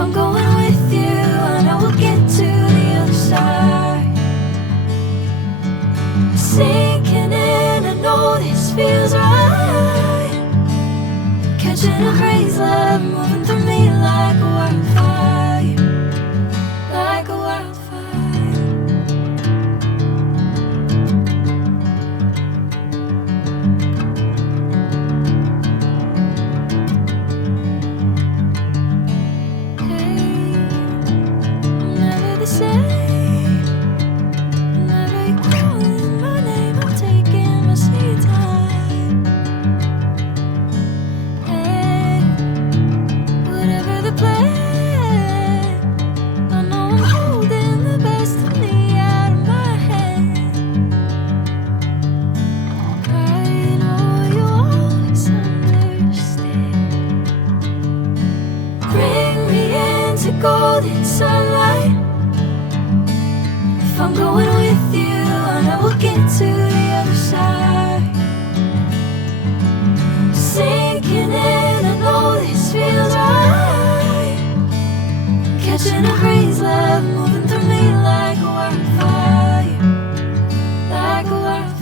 I'm going with you, I know we'll get to the other side. Sinking in, I know this feels right. Catching a crazy love, moving through me like a wildfire, like a wildfire. Golden sunlight. If I'm going with you, I know we'll get to the other side. Sinking in, I know this feels right. Catching a crazy love, moving through me like a wildfire, like a wildfire.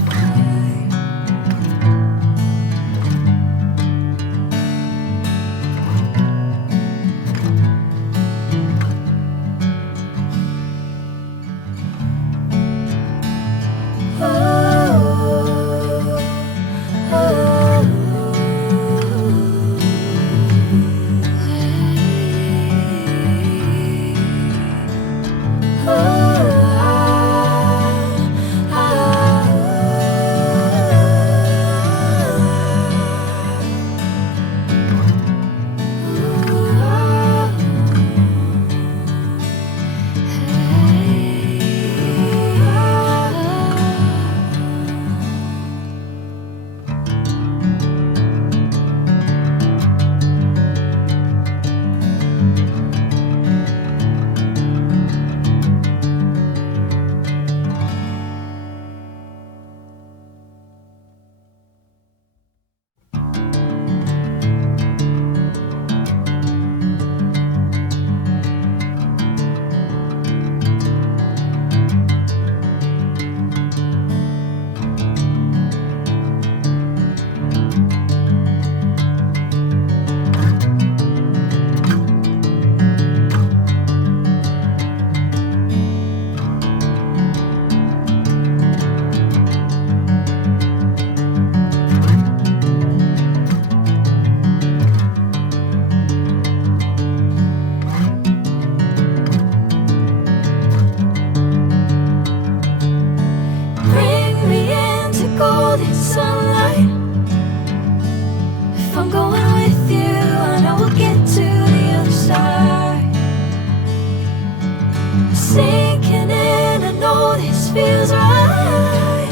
Sinking in, I know this feels right.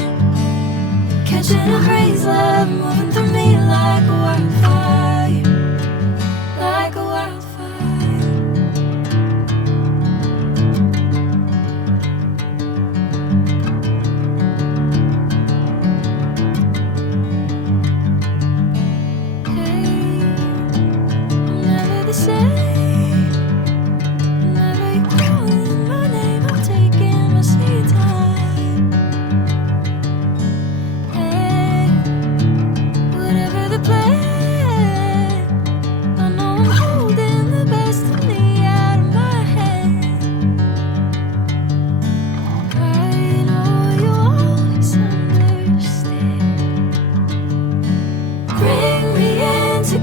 Catching a crazy love, moving through me like a wildfire, like a wildfire. Hey, I'm never the same.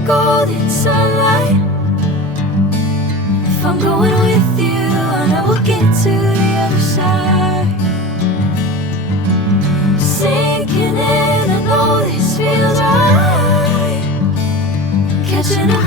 Golden sunlight. If I'm going with you, I know we'll get to the other side. Sinking in, I know this feels right. Catching a